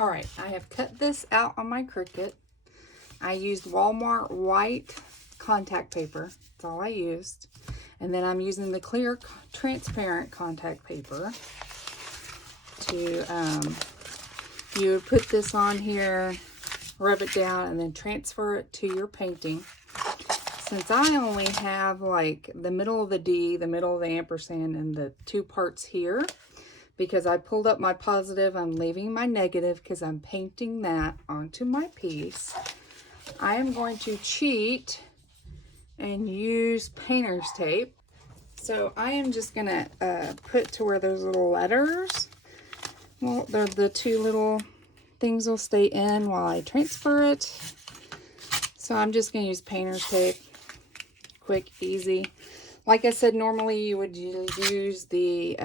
All right, I have cut this out on my Cricut. I used Walmart white contact paper. That's all I used. And then I'm using the clear transparent contact paper to, you would put this on here, rub it down, and then transfer it to your painting. Since I only have like the middle of the D, the middle of the ampersand, and the two parts here, because I pulled up my positive, I'm leaving my negative because I'm painting that onto my piece. I am going to cheat and use painter's tape. So I am just gonna put to where those little letters, well, the two little things will stay in while I transfer it. So I'm just gonna use painter's tape. Quick, easy. Like I said, normally you would use the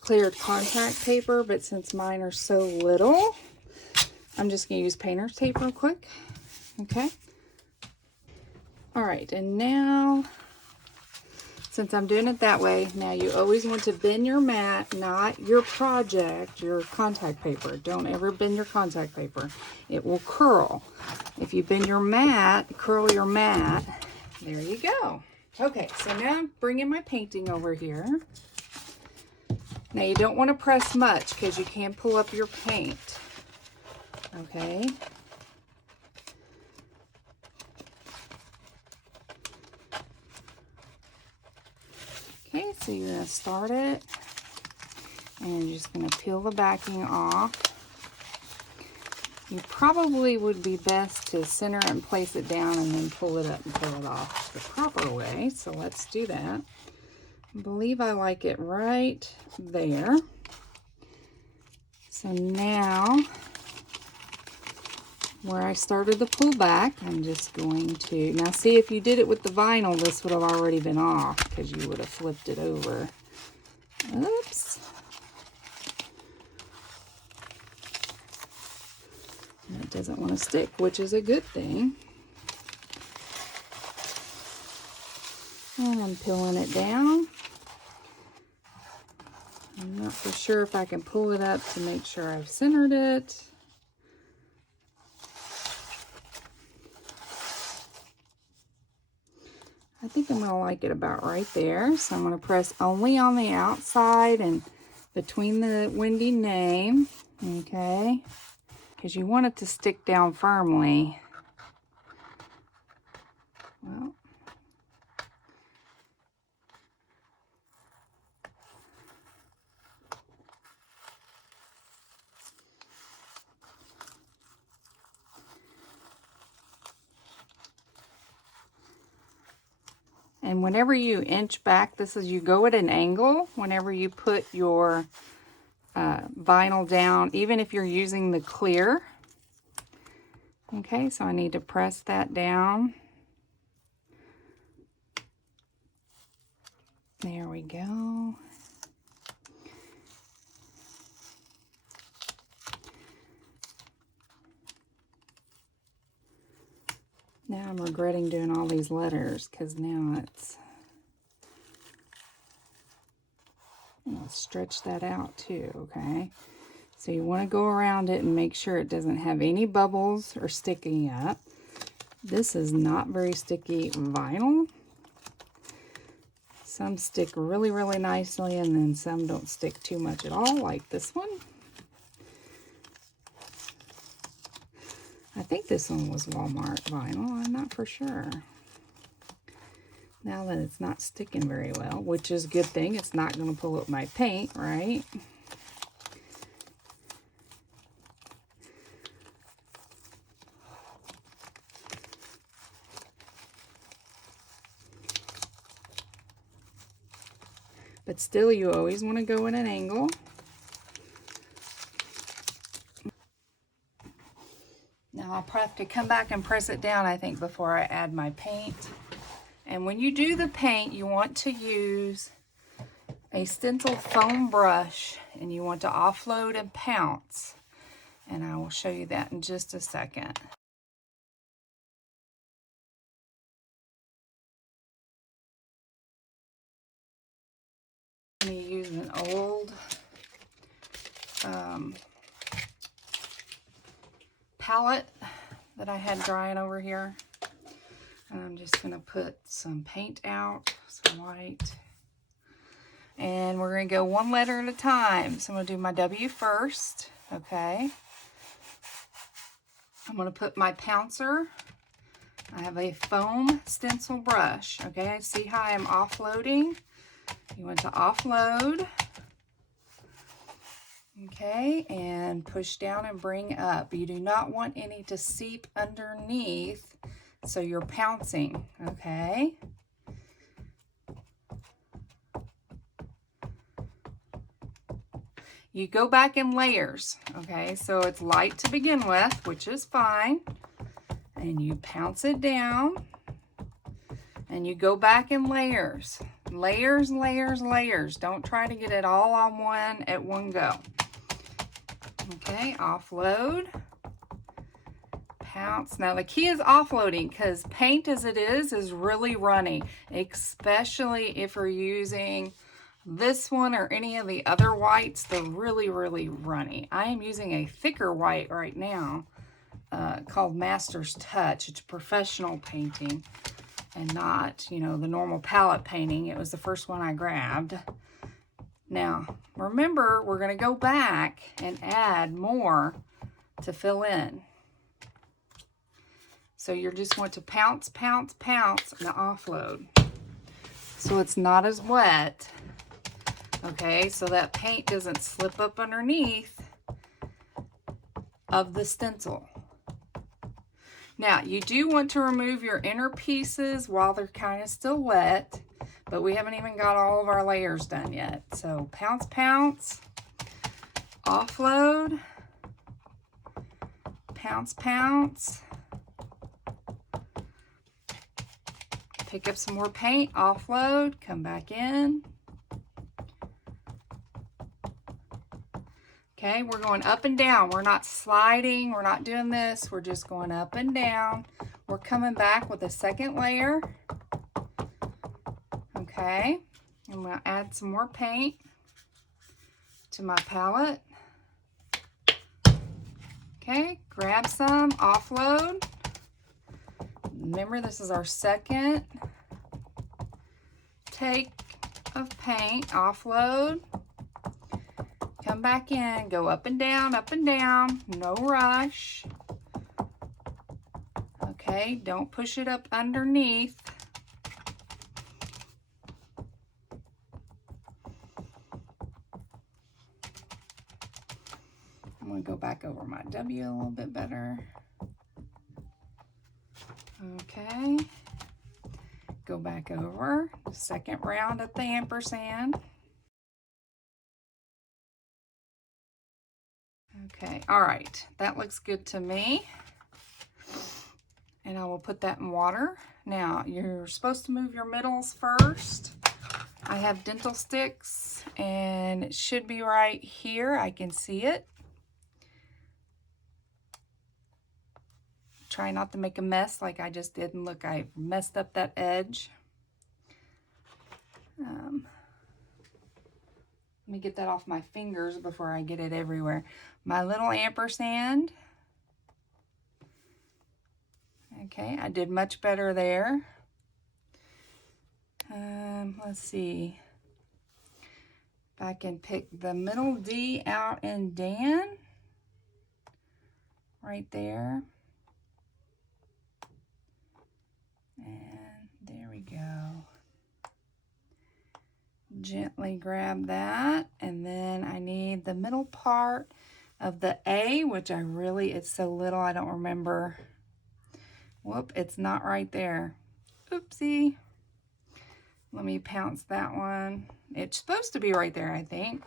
cleared contact paper, but since mine are so little, I'm just going to use painter's tape real quick. Okay. All right, and now, since I'm doing it that way, now you always want to bend your mat, not your project, your contact paper. Don't ever bend your contact paper. It will curl. If you bend your mat, curl your mat, there you go. Okay, so now I'm bringing my painting over here. Now you don't want to press much because you can pull up your paint. Okay. Okay, so you're going to start it and you're just going to peel the backing off. You probably would be best to center it and place it down and then pull it up and pull it off the proper way. So let's do that. I believe I like it right there. So now, where I started the pull back, I'm just going to, now see, if you did it with the vinyl, this would have already been off because you would have flipped it over. Oops. And it doesn't want to stick, which is a good thing. And I'm peeling it down. I'm not for sure if I can pull it up to make sure I've centered it. I think I'm going to like it about right there. So I'm going to press only on the outside and between the windy name. Okay. Because you want it to stick down firmly. Well. And whenever you inch back, this is, you go at an angle whenever you put your vinyl down, even if you're using the clear. Okay, so I need to press that down. There we go. Now I'm regretting doing all these letters because now it's, I'll stretch that out too, okay? So you want to go around it and make sure it doesn't have any bubbles or sticking up. This is not very sticky vinyl. Some stick really, really nicely, and then some don't stick too much at all, like this one. I think this one was Walmart vinyl. I'm not for sure. Now that it's not sticking very well, which is a good thing. It's not going to pull up my paint, right? But still, you always want to go at an angle. Now I'll have to come back and press it down, I think, before I add my paint. And when you do the paint, you want to use a Stencil foam brush, and you want to offload and pounce. And I will show you that in just a second. I'm going to use an old palette that I had drying over here. And I'm just going to put some paint out, some white. And we're going to go one letter at a time. So I'm going to do my W first. Okay. I'm going to put my pouncer. I have a foam stencil brush. Okay, see how I'm offloading? You want to offload. Okay, and push down and bring up. You do not want any to seep underneath, so you're pouncing. Okay. You go back in layers. Okay, so it's light to begin with, which is fine. And you pounce it down. And you go back in layers. Layers, layers, layers. Don't try to get it all on one at one go. Okay, offload. Pounce. Now the key is offloading because paint as it is really runny, especially if you're using this one or any of the other whites. They're really, really runny. I am using a thicker white right now called Master's Touch. It's professional painting and not, you know, the normal palette painting. It was the first one I grabbed. Now, remember, we're going to go back and add more to fill in. So you just want to pounce, pounce, pounce, and offload. So it's not as wet. Okay, so that paint doesn't slip up underneath of the stencil. Now, you do want to remove your inner pieces while they're kind of still wet, but we haven't even got all of our layers done yet. So pounce, pounce, offload, pounce, pounce, pick up some more paint, offload, come back in. Okay, we're going up and down. We're not sliding. We're not doing this. We're just going up and down. We're coming back with a second layer. Okay, I'm going to add some more paint to my palette. Okay, grab some, offload. Remember, this is our second take of paint, offload. Come back in, go up and down, no rush. Okay, don't push it up underneath. I'm going to go back over my W a little bit better. Okay, go back over, second round at the ampersand. Okay, all right, that looks good to me. And I will put that in water. Now, you're supposed to move your middles first. I have dental sticks, and it should be right here. I can see it. Try not to make a mess like I just did, and look, I messed up that edge. Let me get that off my fingers before I get it everywhere. My little ampersand. Okay, I did much better there. Let's see. If I can pick the middle D out in Dan. Right there. And there we go. Gently grab that, and then I need the middle part of the A, which it's so little I don't remember. Whoop, it's not right there. Oopsie. Let me pounce that one. It's supposed to be right there, I think.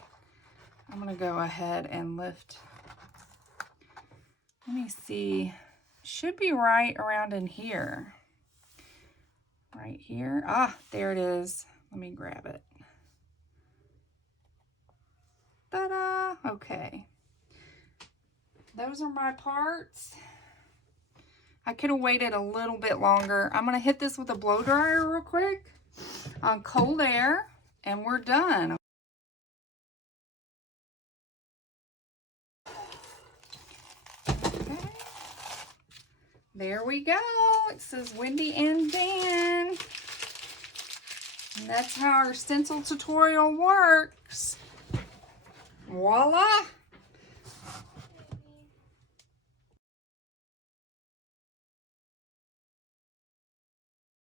I'm gonna go ahead and lift. Let me see. Should be right around in here. Right here. Ah, there it is. Let me grab it. Ta-da! Okay. Those are my parts. I could have waited a little bit longer. I'm going to hit this with a blow dryer real quick on cold air, and we're done. Okay. there we go. It says Wendy and Dan. And that's how our stencil tutorial works. Voila!